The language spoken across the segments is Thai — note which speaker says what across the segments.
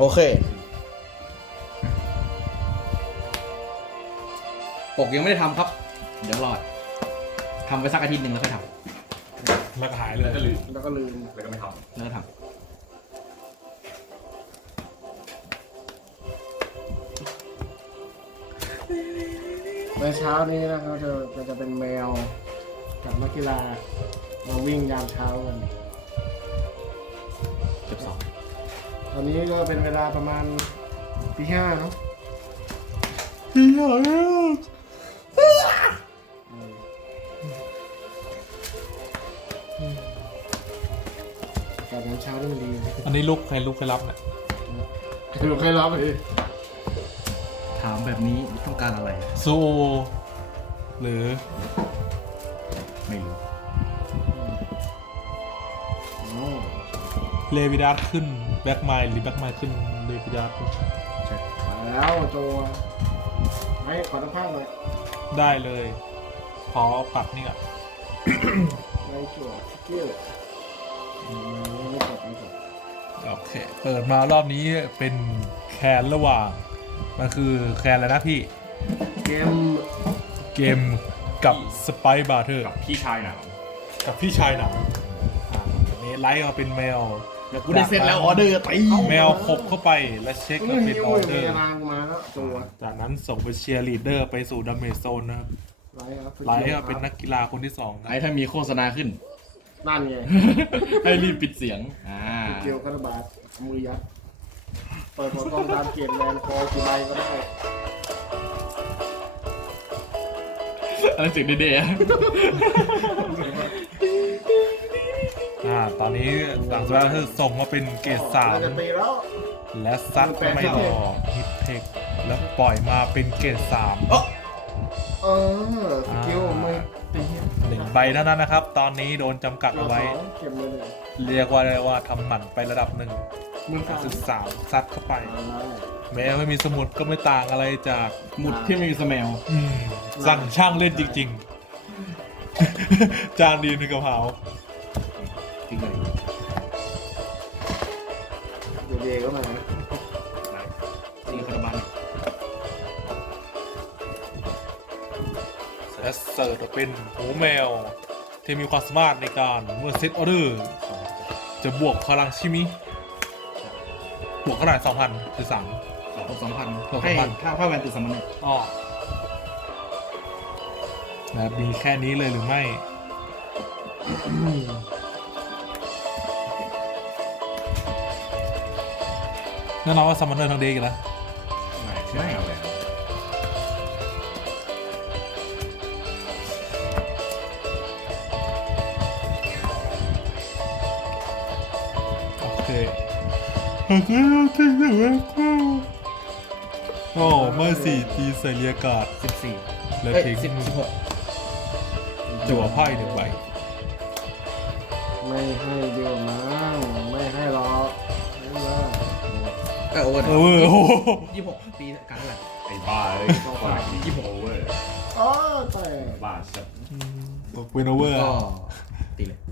Speaker 1: โอเคปกยังไม่ได้ทำครับ เดี๋ยวรอทำไปสักอาทิตย์หนึ่งแล้วค่อยท
Speaker 2: แล้วก็หายเลย
Speaker 3: แล้วก็ลืม
Speaker 4: แล้วก็ลืม
Speaker 3: แล้วก็ไม่ท
Speaker 1: ำแล้วก็ท
Speaker 4: ในเช้านี้นะครับจะเป็นแมวกับนักกีฬามาวิ่งยามเช้ากัน
Speaker 1: ำเก็บสอง
Speaker 4: ตอนนี้ก็เป็นเวลาประมาณตีห้าเนาะอากาศยามเช้านี่มันดี
Speaker 2: อันนี้ลุกใครรับเนี่ย
Speaker 4: ดูใครรับเลย
Speaker 1: ถามแบบนี้ต้องการอะไร
Speaker 2: ซูโอหรือ
Speaker 1: ไม่รู้
Speaker 2: เลวิดาสขึ้นแบ็กไมล์หรือแบ็กไมล์ขึ้นเลวิดาสขึ้น
Speaker 4: มาแล้วโจไม่ขอสัมภาษณ์หน่อย
Speaker 2: ได้เลยขอปรับนี่ก่อน
Speaker 4: ไม่จั่วสกิลไม่กดไม่กด
Speaker 2: โอเคเปิดมารอบนี้เป็นแคนระหว่างมันคือแคนอะไรนะพี่
Speaker 4: เกม
Speaker 2: เกมกับสไปบาร์เทอร์
Speaker 3: ำกับพี่ชายหนาว
Speaker 2: กับพี่ชายหนังเนไลท์มาเป็นแมว
Speaker 1: แล้วกูได้เซ็ตแล้วออเดอร์ตี
Speaker 2: แมวขบเข้าไปและเช็ค
Speaker 4: นี่
Speaker 2: มา
Speaker 4: ฮิ
Speaker 2: เป็น
Speaker 4: ว
Speaker 2: ออ
Speaker 4: อยู่
Speaker 2: เด
Speaker 4: ใน
Speaker 2: อร์
Speaker 4: ตารางมาแล้วจั่ว
Speaker 2: จากนั้นส่งไปเชียร์ลีดเดอร์ไปสู่ดัมเมจโซนนะครับ
Speaker 4: ไลท์ครับ
Speaker 2: ไลท์ก็เป็นนักกีฬาคนที่2นะ
Speaker 1: ไอ้ถ้ามีโฆษณาขึ้น
Speaker 4: นั่นไง
Speaker 1: ให้รีบปิดเสียง
Speaker 4: สกิลคาราบาสมือยัดเปิดหัวกล้องตามเกียรติแลนด์คอกี่ใบก็ได้
Speaker 1: อะไรเสียงเด้ๆ
Speaker 2: ตอนนี้หลังจากนั้นส่งมาเป็นเกรด
Speaker 4: เราจะตีแล้ว
Speaker 2: 3และซัดก็ไม่รอฮิตเทคแล้วปล่อยมาเป็นเกรด3
Speaker 4: สกิลไม่ตี
Speaker 2: 1 ใบเท่านั้นนะครับ ตอนนี้โดนจำกัดเอาไว้
Speaker 4: เก็บมือเลย
Speaker 2: เรียกว่าได้ว่าทำหมันไประดับหนึ่ง
Speaker 4: มือ
Speaker 2: ก็
Speaker 4: สาม
Speaker 2: คือ3ซัดเข้าไป แม้ไม่มีสมุดก็ไม่ต่างอะไรจาก
Speaker 1: หมุดที่ไม่มีสแมล
Speaker 2: สั่งช่างเล่นจริงๆ จานดีในกระเพรา
Speaker 1: ทิ้งเลย
Speaker 4: เดี๋ยวเดย์ก็มา
Speaker 1: ตีคาราบาน
Speaker 2: และเสิร์ฟมาเป็นหูแมว ที่มีความสามารถในการเมื่อเซตออเดอร์ จะบวกพลังชิมิ บวกขนาด 2,000 คือ 3
Speaker 1: บวก2,000
Speaker 2: บวก
Speaker 1: ให้
Speaker 2: 2,000
Speaker 1: ถ้าแวนติดสมันเนี่ย
Speaker 2: อ้อแบบมีแค่นี้เลยหรือไม่ แน่นอนว่าซัมมอนเนอร์ทั้งเดย์กันแล้ว
Speaker 3: ไม่เอาเลย
Speaker 2: โอเคโอ้เมื่อ4ตีใส่เรียกาศ
Speaker 1: 14
Speaker 2: แล้วทิ้ง
Speaker 1: 16
Speaker 2: จั่วไพ่1 ใบ
Speaker 4: ไม่ให้เดียวมั้งไม่ให้หรอกไม่ว่า
Speaker 1: ก็โอเวอร์
Speaker 2: โอ้โห
Speaker 1: 26 ปีการเท่าไหร่
Speaker 3: ไอ้บ้าเลยฝากที่26โอเวอร์
Speaker 4: อ๋อแต่
Speaker 3: บ้าชัด
Speaker 2: ตกเป็นโอเวอร์
Speaker 1: ก็ตีเลย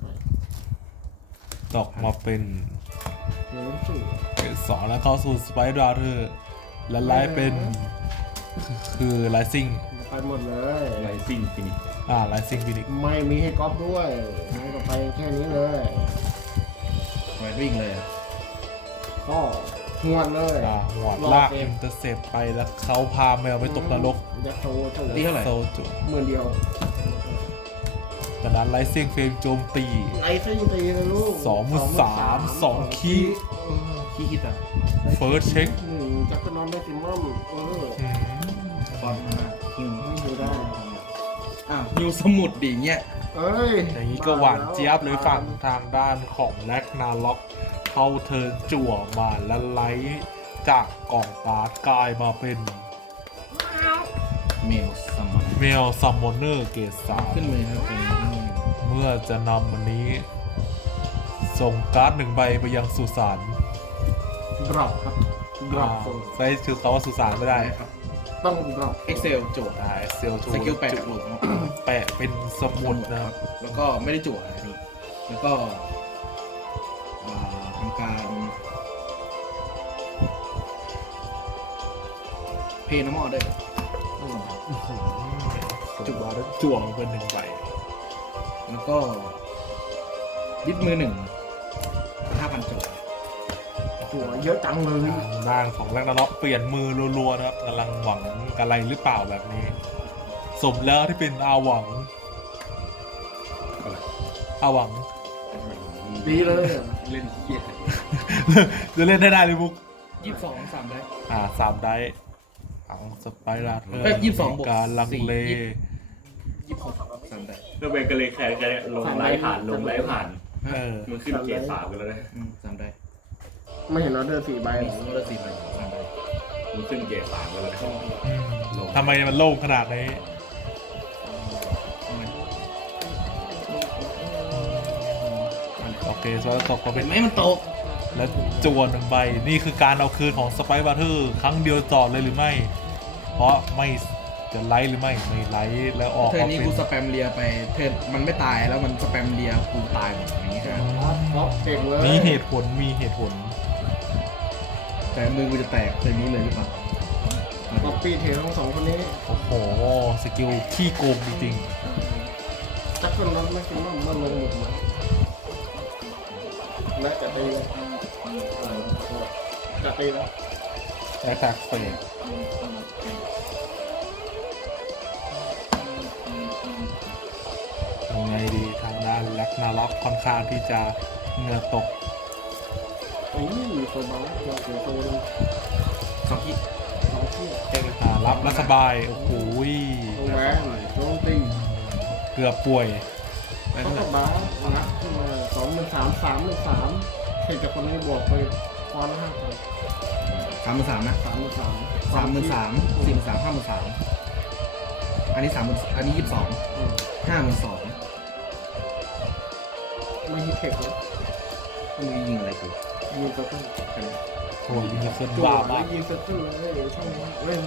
Speaker 2: ตกมาเป็น
Speaker 4: เดี๋ยวต้องจู่
Speaker 2: เกรด2แล้วเข้าสู่สไปดาร์เธอร์และไลท์เป็นคือไลซิ่ง
Speaker 4: ไปหมดเลย
Speaker 3: ไรซิ่งฟินิก
Speaker 2: ไลซิ่งฟินิก
Speaker 4: ไม่มีให้ก๊อปด้วยให้ก็ไปแค่นี้เลย
Speaker 1: แวนวิ่งเลยอะ
Speaker 4: ก็หวดเลย
Speaker 2: หัวลากอินเตอร์เซปไปแล้วเขาพาแมวไปตกนรก
Speaker 4: ยัดโซ่จั่ว
Speaker 1: ตีเท่าไหร่
Speaker 2: โซจุ
Speaker 4: 10,000เดียว
Speaker 2: จากนั้นไลซิ่งเฟรมโจมตี
Speaker 4: ไอ้ซิ่งตีเลยลูก
Speaker 2: 2 2 คี
Speaker 1: ขี้คิดอ่ะ
Speaker 2: First check
Speaker 4: จักรนอนได้ซิมมอม
Speaker 1: ฟอนมาฮิว
Speaker 4: ไม่ดูได้
Speaker 1: อ้าวฮิวสมุดดิเงี้ย
Speaker 4: เอ้ย
Speaker 2: อย่างนี้ก็หวานเจี๊ยบเลยฝั่งทางด้านของแลกนาล็อกเข้าเทิร์นจั่วมาแล้วไลท์จากกล่องบาสกลายมาเป็น
Speaker 1: เมลซัมมอน
Speaker 2: เมลซัมมอนเนอร์เกรด
Speaker 1: ขึ้นมือครับเป็น
Speaker 2: 3เมื่อจะนำอันนี้ ส่งการ์ด1 ใบไปยังสุสาน
Speaker 4: ดรอปครับดรอปโซ่
Speaker 2: ใช้ชื่อเขาว่าสุสานไม่ได้
Speaker 1: ครับ
Speaker 4: ต้องดรอป
Speaker 1: Excel จั่ว
Speaker 2: เซลทู
Speaker 1: สกิลแปะจากโหลด
Speaker 2: แปะเป็นสมุดนะครับ
Speaker 1: แล้วก็ไม่ได้จั่วนะนี่แล้วก็ทำการเพย์น้ำมอด้วย
Speaker 2: จุดว่าแล้วจั่วมาเป็น1 ใบ
Speaker 1: แล้วก็ดิสมือ1 5,000 จุด
Speaker 4: หัวเยอะจังเลย
Speaker 2: ทางด้านของแรกนาล็อกเปลี่ยนมือรัวๆนะครับกำลังหวังอะไรหรือเปล่าแบบนี้ สมแล้วที่เป็นอาหวัง อาหวัง
Speaker 4: ดีเลย
Speaker 3: เล่นเหี้ย
Speaker 2: จะเล่นได้เลยบุ๊ก
Speaker 1: 22 3 ได้
Speaker 2: 3 ได้ฝังสไปรัล
Speaker 1: เอ้ย22บวก
Speaker 2: การลังเล
Speaker 1: 26 3 ได้
Speaker 3: แล้วเบนก็เลยแค่ลงไลฟ์ผ่านลงไลฟ์ผ่าน
Speaker 2: เออ
Speaker 3: มันขึ้นเกรด3กันแล้วนะ
Speaker 1: 3 ได้
Speaker 4: ไม่เห็นออเดอร์4 ใบ
Speaker 1: โอเดอร์4 ใบ 3 ได้
Speaker 3: มันขึ้นเกรด3กันแล้วนะ
Speaker 2: ทำไมมันโล่งขนาดนี้ โอเคสวัสดีตกก็
Speaker 1: เป็
Speaker 2: เป็น น
Speaker 1: ไหมมันตก
Speaker 2: และจวน1 ใบ นี่คือการเอาคืนของสไปบัตเตอร์ครั้งเดียวจอดเลยหรือไม่ เพราะไม่จะไลท์หรือไม่ไลท์แล้วออก
Speaker 1: เธอ
Speaker 2: มา
Speaker 1: นี้
Speaker 2: เป็น
Speaker 1: กูสแปมเลียไปเธอมันไม่ตายแล้วมันสแปมเลียกูตายหมดอย่างนี้ใช่ไหม
Speaker 4: ท็อปเก่งเลย
Speaker 2: มีเหตุผลมีเหตุผล
Speaker 1: แต่มือกูจะแตกเธอนี้เลยหรือเปล่า
Speaker 4: ป๊อปปี้เททั้ง2 คนนี้
Speaker 2: โอ้โห สกิลขี้โกงจริง
Speaker 4: จักคนนั้นไม่คิดว่ามันลงหมดมาและจะตีเลยจะตีแล้ว
Speaker 2: ๆและแท็กเฟสยังไงดีทางด้านแล็กนาล็อกค่อนข้างที่จะเหงื่อตก
Speaker 4: โซบาร์ตัวเสือโซน
Speaker 1: 2 ที่
Speaker 4: 2 ที่
Speaker 2: รับรัสบาย โอ้โห
Speaker 4: โซแวนโจมตี
Speaker 2: เกือบป่วย
Speaker 1: ไป
Speaker 4: เขา
Speaker 1: เท่าไห
Speaker 4: ก็
Speaker 1: ร่
Speaker 4: บาร์นักขึ้นมา23,000 เทจากคนนี้บวกไปคอนละ5,000
Speaker 1: 33,000นะ
Speaker 4: 33,000
Speaker 1: 33,000 43,000 53,000อันนี้30,000อันนี้ 22,000 52,000
Speaker 4: ไม่ฮิตเทคเลย
Speaker 1: มึงยิงอะไรกู
Speaker 4: ยิงกระตุ้น
Speaker 2: โอ้ยยิงขึ้น
Speaker 4: จั่ว
Speaker 2: บ้า
Speaker 4: แล้
Speaker 2: มาว ก
Speaker 4: ยิงกระตุ้นเลยช่างเล่น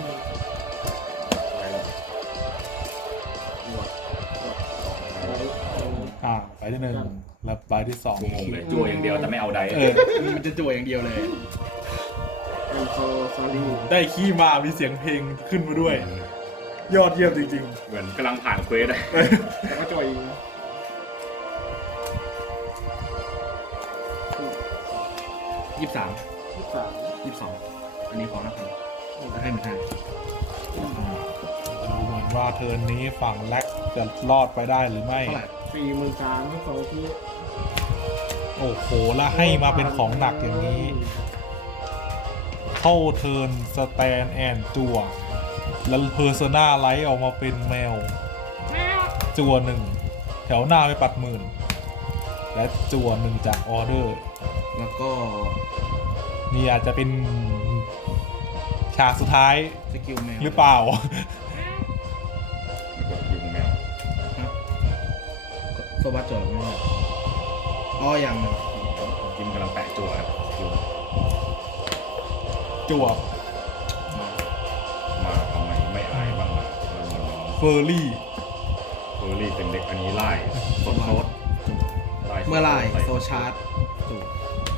Speaker 2: ไปที่ 1 แล้วไปที่ 2
Speaker 3: กูงงเลยจั่วอย่างเดียวแต่ไม่เอาได
Speaker 1: มันจะจั่วอย่างเดียวเลย
Speaker 4: เป็นโซลี่
Speaker 2: ได้ขี้มามีเสียงเพลงขึ้นมาด้วย ยอดเยี่ยมจริง
Speaker 3: เหมือนกำลังผ่านเควสเลย
Speaker 4: แต่ก็จ่อยยิง
Speaker 1: 23
Speaker 4: 23
Speaker 1: 22อันนี้ของนะครับให้มันให้
Speaker 2: ๆ ดูเหมือนว่าเทิร์นนี้ฝั่งแล็กจะรอดไปได้หรือไม่
Speaker 1: เท่าไหร่
Speaker 4: 43,000ทั้ง2ที่
Speaker 2: โอ้โห แล้วให้มาเป็นของหนักอย่างนี้ เข้าเทิร์นสแตนแอนจัว แล้วเพอร์ซนาไลท์ออกมาเป็นแมว จัว 1 แถวหน้าไปปัดหมื่น และจัว 1 จากออเดอร์
Speaker 1: แล้วก็
Speaker 2: นี่อาจจะเป็นฉากสุดท้าย
Speaker 1: สกิลแมว
Speaker 2: หรือเปล่า
Speaker 3: แล้วก็ยิงแมว
Speaker 1: โซบัสจอดไม่ได้อ๋อยังนะ
Speaker 3: กินกำลังแปะจั่วอยู่
Speaker 2: จัว
Speaker 3: มาทำไมไม่อายบ้างล่ะ
Speaker 2: เฟอร์รี่
Speaker 3: เฟอร์รี่เป็นเด็กอันนี้ไล่สดไล่
Speaker 1: เมื่อไหร่โซชาร์จถูก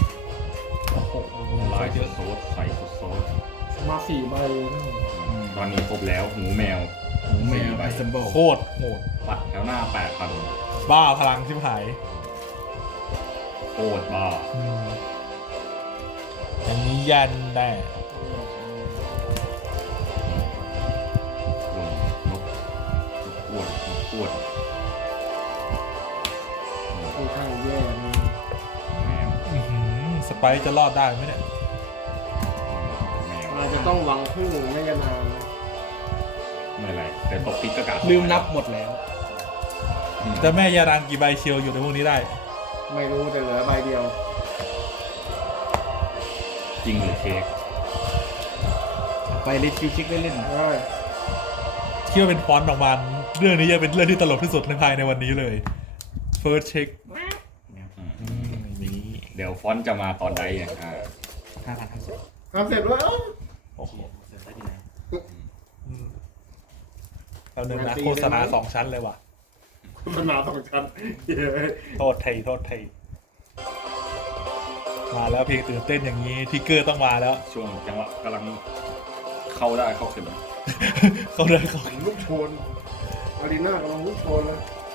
Speaker 3: ไล่สดใส่สด
Speaker 4: มา4 ใบ
Speaker 3: ตอนนี้ครบแล้วหูแมว
Speaker 1: หูแมว
Speaker 3: 4 ใบ
Speaker 1: แอสเซมเบิล
Speaker 2: โคตรโหด
Speaker 3: ปัดแถวหน้า 8,000
Speaker 2: บ้าพลังชิบหาย
Speaker 3: โคตรบ้า
Speaker 2: อย่างนี้ยันแน่
Speaker 3: ลงนกอ้วนอ้วน
Speaker 4: ค่อนข้างแย่เลย
Speaker 3: แมว
Speaker 2: สไปซ์จะรอดได้ไหมเนี่ย
Speaker 3: แมว
Speaker 4: อาจจะต้องหวังพึ่งไม่กันนาน
Speaker 3: ไม่เป็นไรแต่ตกติ๊กก็กะ
Speaker 1: ลืมนับหมดแล้ว
Speaker 2: จะแม่ยารังกี่ใบเชียวอยู่ในพวกนี้ได้
Speaker 4: ไม่รู้แต่เหลือใบเดียว
Speaker 3: จริงหรือเค้ก
Speaker 1: ไปเลดคิวชิกได้เล่น
Speaker 4: เฮ้ย
Speaker 2: คิดว่าเป็นฟอนต์ออกมา เรื่องนี้จะเป็นเรื่องที่ตลกที่สุดในภายในวันนี้เลย First check นี้
Speaker 3: เดี๋ยวฟอนต์จะมาตอนใดเนี่ย
Speaker 1: 5,050
Speaker 4: ทำเสร็จแล้ว
Speaker 2: โอ้โห
Speaker 1: เสร็จได้ที่ไหน
Speaker 2: เราเดินนะโฆษณา2 ชั้นเลยว่ะ
Speaker 4: มันมา2 ชั้น
Speaker 2: โทษไทยโทษไทย มาแล้วเพลงตื่นเต้นอย่างนี้ทิกเกอร์ต้องมาแล้ว
Speaker 3: ช่วงจังหวะกำลังเข้าได้เข้าเข็ม
Speaker 2: เขาได้เขา
Speaker 4: ลูกโชนอารีนากำลังลูกโชนเลย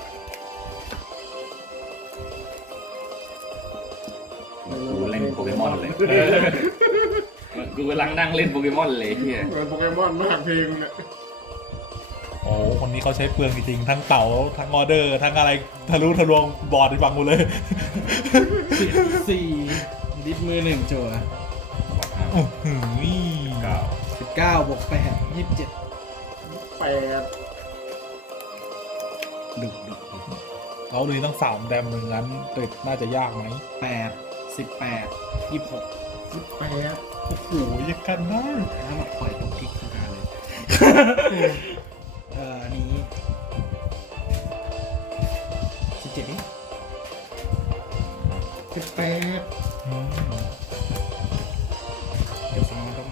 Speaker 3: กูเล่นโปเกมอนเลยกูกำลังนั่งเล่นโปเกมอนเลยเฮีย
Speaker 4: เหมือนโปเกมอนมากเพลงเนี่ย
Speaker 2: โอ้คนนี้เขาใช้เปลืองจริงๆทั้งเต่าทั้งออเดอร์ทั้งอะไรทะลุทะลวงบอร์ดไปฟังหมดเลย
Speaker 1: 4ดิสมือ1จั่ว
Speaker 3: บอกห้า
Speaker 2: โอ้โห
Speaker 3: 9
Speaker 1: 19บวก8 27
Speaker 4: แปด
Speaker 1: ดึก
Speaker 2: เขาเลยต้อง3แดมหนึ่งงั้นเด็ดน่าจะยากไหม
Speaker 1: 8 18 26
Speaker 4: แปด
Speaker 2: โอ้โหยังกันได้
Speaker 1: แล้วมาปล่อยตรงทิกทางการเลย อันนี้17นี่
Speaker 4: แปด
Speaker 2: อืม
Speaker 1: เดี๋ยวฟังมันต้องมา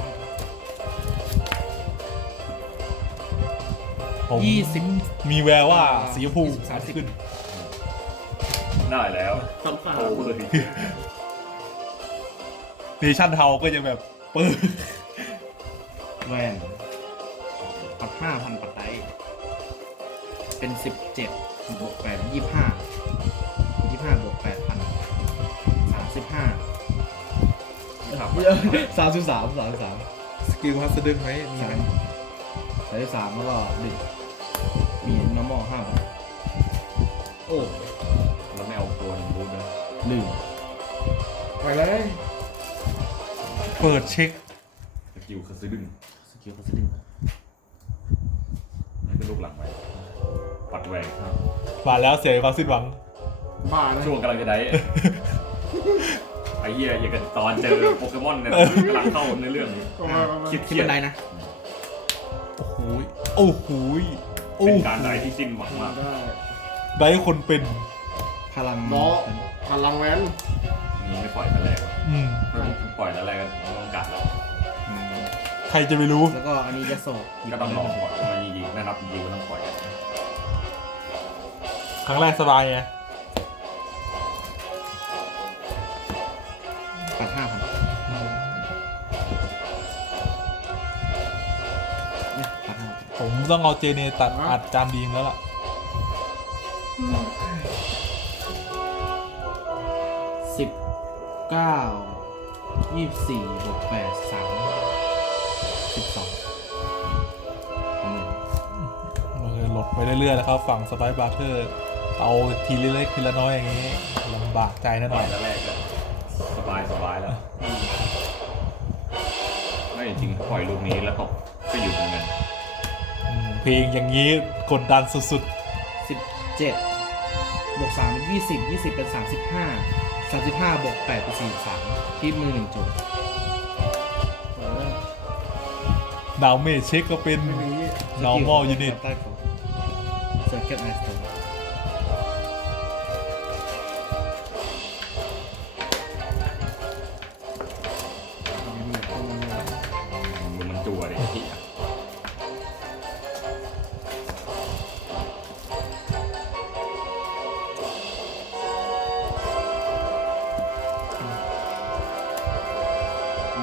Speaker 2: ผม
Speaker 1: 20
Speaker 2: มีแววว่าสีชมพู
Speaker 1: 20
Speaker 2: อาจจะขึ้น
Speaker 3: ได้แล้ว
Speaker 4: สามสาม
Speaker 3: โอ้เลย
Speaker 2: เนชั่นเทาก็จะแบบเปิด
Speaker 1: แวนปัด5,000ปัดไดเป็น17บวก8 25บวก8,000 35 33
Speaker 2: สกิลฮัสดึงไหมมีไหม
Speaker 1: 33แล้วก็ดึงมี normal 5 โอ้
Speaker 3: แล้วไม่เอาตัวบูทเลย
Speaker 1: ลืม
Speaker 4: ไปเลย
Speaker 2: เปิดเช็ค
Speaker 3: สกิลคาซึดึง
Speaker 1: สกิลเขาจะดึง
Speaker 3: นี่เป็นลูกหลังไว้ปัดแหวงครับ
Speaker 2: มาแล้วเสียความสิ้นหวัง
Speaker 4: บ้านะ
Speaker 3: ช่วงกำลังจะได้ ไอ้เหี้ยอย่างกับตอนเจอโปเกมอนเนี่ยกำลังเข้าในเรื่องนี้
Speaker 4: ก็มาก็มา
Speaker 3: คิด
Speaker 1: ที่บันไดนะ
Speaker 2: โอ้โหยโอ้โหยโอ้
Speaker 3: เป็น
Speaker 2: โห
Speaker 3: การได้ที่สิ้นหวังมาก
Speaker 4: ได้
Speaker 2: ได้คนเป็น
Speaker 1: พลัง
Speaker 4: ล้อพลังแว้น
Speaker 3: นี่ไม่ปล่อยแต่แรก
Speaker 2: อืม
Speaker 3: ปล่อยแต่แรกก็ต้องกัดแล้ว
Speaker 1: อืม
Speaker 2: ใครจะไปรู้
Speaker 1: แล้วก็อันนี้จะโศก
Speaker 3: ก็ต้องรอปล่อยมันยิงๆไม่นับยิงก็ต้องปล่อย
Speaker 2: ครั้งแรกสบายไง
Speaker 1: ปัด5,000เนี่ยปัด5,000
Speaker 2: ผมต้องเอาเจเนตัดอัดจานดีมแล้วล่ะ
Speaker 1: 19 24บวก8 3 12ประมาณ
Speaker 2: มันเลยลดไปเรื่อยๆนะครับฝั่งสไปบาร์เทอร์เอาทีละเล็กทีละน้อยอย่างนี้ลำบากใจนะ
Speaker 3: ป
Speaker 2: ห
Speaker 3: ล่
Speaker 2: น่
Speaker 3: อ
Speaker 2: อย ย
Speaker 3: แต่แรกก็สบายแล้วไม่จริงปล่อยลูกนี้แล้วก็หยุดเหมือนกัน
Speaker 2: เพลงอย่างนี้กดดันสุด
Speaker 1: 17บวก3เป็น20 20เป็น35 35บวก8เป็น43ที่มือ1จุด
Speaker 2: ๆดาวเมจเช็คก็เป็น
Speaker 4: ไม่มี
Speaker 2: normal unit
Speaker 1: ใต้ของเซอร์เคิลไอสโตน
Speaker 3: มันจั่วเลยที่
Speaker 4: มา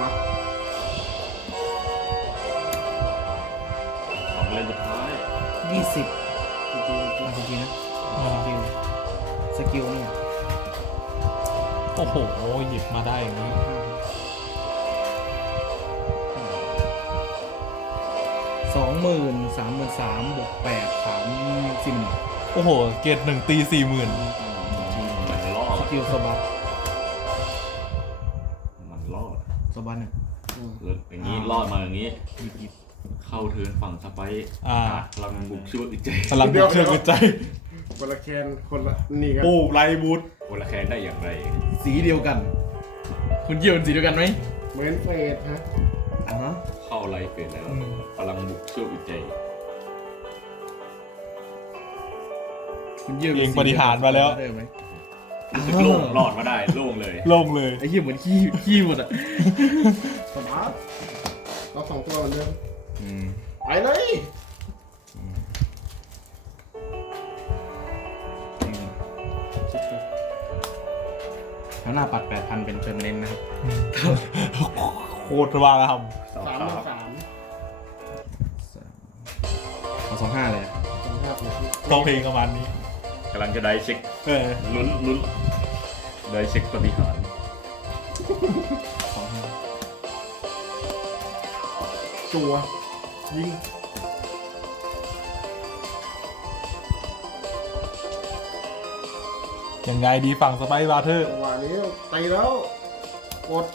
Speaker 3: ของเล่นสุดท้าย
Speaker 1: 20มาจริงๆนะสกิลเนี่ย
Speaker 2: โอ้โห หยิบมาได้อย่างนี้
Speaker 1: 20,000 33,000บวก8 3
Speaker 2: โอ้โห เกรด1 ตี 40,000
Speaker 3: มันรอ
Speaker 1: ส
Speaker 3: ด
Speaker 1: กิลสบัส
Speaker 3: มันรอด
Speaker 1: สบัสหนึ่ง
Speaker 3: อย่างนี้รอดมาอย่างนี้
Speaker 1: หยิบ
Speaker 3: เข้าเทิร์นฝั่งสไปร์
Speaker 2: อ่า
Speaker 3: พลังบุกช่วยอึดใจ
Speaker 2: พลังบุกเชื่อมใจ
Speaker 4: คนละแคนคนละนี่กัน
Speaker 2: โอ้ไรบูท
Speaker 3: คนละแคนได้อย่างไร
Speaker 1: สีเดียวกัน คุณเยี่ยมสีเดียวกันไหม
Speaker 4: เหมือนเฟสฮะ
Speaker 1: อ๋อ
Speaker 3: เข้าไลฟ์เปลี่ยนแล้วพลังบุกช่วยอึดใจ
Speaker 1: คุณเยี่ยม
Speaker 2: เองปฏิหารมาแล้ว
Speaker 1: ได้ไหม
Speaker 3: รู้สึกโล่งรอดมาได้โล่งเลย
Speaker 2: โล่งเลย
Speaker 1: ไอ้เหี้ยเหมือนขี้หมดอ่ะ
Speaker 4: สมาร์ทเราสองตัวเหมือนเดิม
Speaker 1: อืม
Speaker 4: ไปเลย
Speaker 1: แล้วหน้าปัด 8,000 เป็นเปอร์เมนต์นะครับ
Speaker 2: โคตรว่าแล้วครับ
Speaker 4: 3 3
Speaker 1: 25เลย
Speaker 2: ต้องเพลงประมาณนี้
Speaker 3: กำลังจะได้เช็ค
Speaker 2: เออ
Speaker 3: ลุ้นได้เช็คปฏิหาร
Speaker 1: 25
Speaker 4: จัวยิง
Speaker 2: ยังไงดีฝั่งสไปซ์บาร์เทอร์
Speaker 4: จังหวะนี้ตีแล้วกด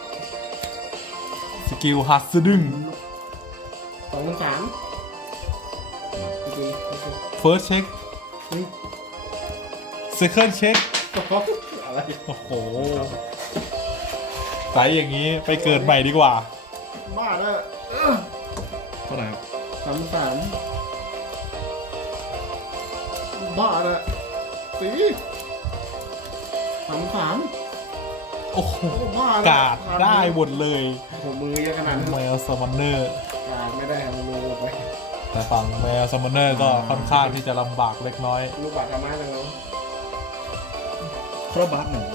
Speaker 2: สกิลฮัตสดึง
Speaker 4: 2,300จริง
Speaker 2: เฟิร์สเช็คเซคันด์เช็ค
Speaker 4: อะไร
Speaker 2: โอ้โหไซส์อย่างนี้ไปเกิดใหม่ดีกว่า
Speaker 4: บ้าแล้ว
Speaker 1: เท่าไหร่ครับ
Speaker 4: 33บ้าแล้วตี33
Speaker 2: โอ้โห
Speaker 4: โอ้บ้าแล้ว
Speaker 2: กาดได้หมดเลย
Speaker 4: ผมมือเยอะขนาดนั้น
Speaker 2: แมวซัมมอนเนอร์
Speaker 4: กาดไม่ได้ทำรูไป
Speaker 2: แต่ฝั่งแมวซัมมอนเนอร์ก็ค่อนข้างที่จะลำบากเล็กน้อย
Speaker 4: ลูกบาดธรรมะจังเลย
Speaker 1: ครบบัฟหนึ่ง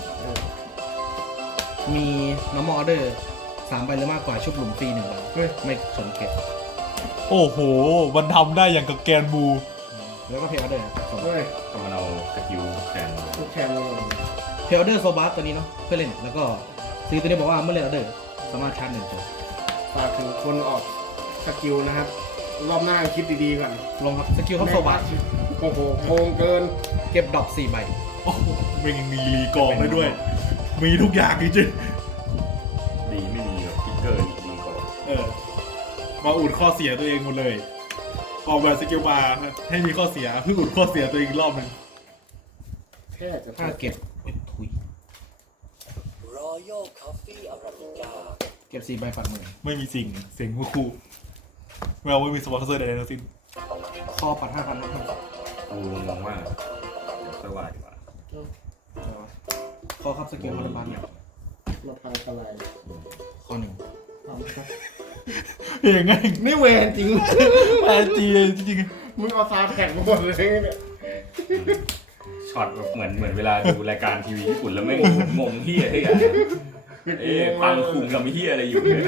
Speaker 1: มีน้ำมออเดอร์3ใบหรือมากกว่าชุบหลุมฟรี1ใบไม่สนเกต
Speaker 2: โอ้โห มันทำได้อย่างกับแกนบู
Speaker 1: แล้วก็เพย์ออเดอร์ครับ
Speaker 4: เฮ้ย
Speaker 3: ก็มาเอาสกิลแทน
Speaker 4: ลูกแคนเลย
Speaker 1: เพย์ออเดอร์โซบัสตัวนี้เนาะเพื่อเล่นแล้วก็ซีตัวนี้บอกว่าเมื่อเล่นออเดอร์สามารถชาร์จ1ตัว
Speaker 4: ฝากถึงคนออกสกิลนะครับ รอบหน้าคิดดีๆก่อน
Speaker 1: ลงครับสกิลครับโซบัส
Speaker 4: โอ้โหโกงเกิน
Speaker 1: เก็บดรอป4ใบ
Speaker 2: โอ้โหมันยังมีรีกองได้ด้วย มีทุกอย่างจริง
Speaker 3: ดีไม่มีแบบพิกเกอร์ดีกว่า
Speaker 2: เออ มาอุดข้อเสียตัวเองหมดเลยออกแบบสกิลมาให้มีข้อเสียเพื่ออุดข้อเสียตัวเองอีกรอบหนึ่ง
Speaker 4: แค่จะ
Speaker 1: ถ้าเก็บถุย
Speaker 5: Royal Coffee Arabica
Speaker 1: เก็บ4ใบปัดมือ
Speaker 2: ไม่มีสิ่งเสียงคู่แมวไม่มีสปอนเซอร์ใดๆทั้งสิ้น
Speaker 1: คอปัด5,000นะครับ
Speaker 3: กูมองว่าเดี๋ยวค่อยว่าดีกว่า
Speaker 1: คอครับสกิลคอร์ดบัน
Speaker 4: มาพังสลาย
Speaker 1: ข้อ1
Speaker 4: ทำครับ
Speaker 2: ยังไง
Speaker 4: นี่เวรจริง
Speaker 2: แอจีจริง
Speaker 4: มึงเอาซาวด์แท็กมาหมดเลยเนี่ย
Speaker 3: ช็อตแบบเหมือนเวลาดูรายการทีวีญี่ปุ่นแล้วไม่งงเฮียที่อะฟังคุมกับเฮียอะไรอยู่เนี่ย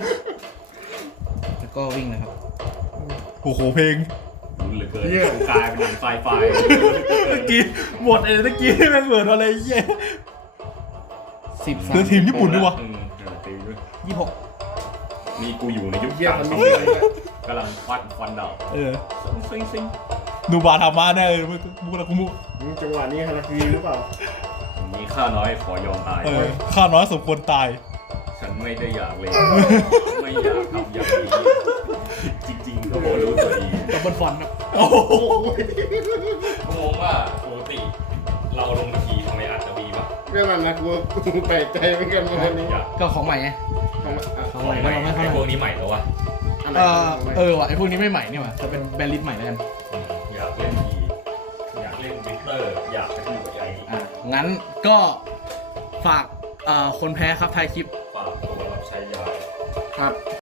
Speaker 1: แล้วก็วิ่งนะครับ
Speaker 2: ๆโอ้โหเพลง
Speaker 3: รู้เหลือเกินกลายเป็นหนังไซไฟ
Speaker 2: ตะกี้หมดไอ้ตะกี้ที่มันเหมือนอะไรเหี้ย
Speaker 1: 13
Speaker 2: เลือกทีมญี่ปุ่นด้วยวะ
Speaker 3: ตีด้วย
Speaker 1: 26
Speaker 3: นี่กูอยู่ในยุค
Speaker 4: เยี่ย
Speaker 3: กลาม ง
Speaker 4: มัน
Speaker 3: คอม
Speaker 4: นี่
Speaker 3: เลยกำลังฟันดาว
Speaker 2: เออ
Speaker 3: ซิง
Speaker 2: ดูบาทามาแน่เลยมุกละคุมุ
Speaker 4: จังหวะนี้ฮาราคิหรือเปล่า
Speaker 3: มีข้าน้อยขอยอมตาย
Speaker 2: เออข้าน้อยสมควรตาย
Speaker 3: ฉันไม่ได้อยากเลย ไม่อยากทำอย่างนี้จริงๆก็โหรู้ตัวดี
Speaker 1: ดับเบิลฟอนต์ครับ
Speaker 2: โอ้โห
Speaker 3: ก็งงว่าปกติเราลงทีทำไมอาจจะมีแบบ
Speaker 4: เรื่องนั้นนะกูแปลกใจเหมือนกันวันนี้
Speaker 3: อยาก
Speaker 1: ก็ของใหม่ไง
Speaker 4: ของอ่ะ
Speaker 1: ของใหม่ก็เราไม่
Speaker 3: ไอ้
Speaker 1: เข้า
Speaker 3: พวกนี้ใหม่แล้ววะ
Speaker 4: อะไร
Speaker 1: ว่ะไอพวกนี้ไม่ใหม่นี่หว่าจะเป็นแบนลิสต์ใหม่แล้วกัน
Speaker 3: อยากเล่นทีอยากเล่นวิกเตอร์อยากจะดูกับไอ้
Speaker 1: งั้นก็ฝากคนแพ้ครับท้ายคลิป
Speaker 3: ฝากตัวรับใช้ยา
Speaker 4: ครับ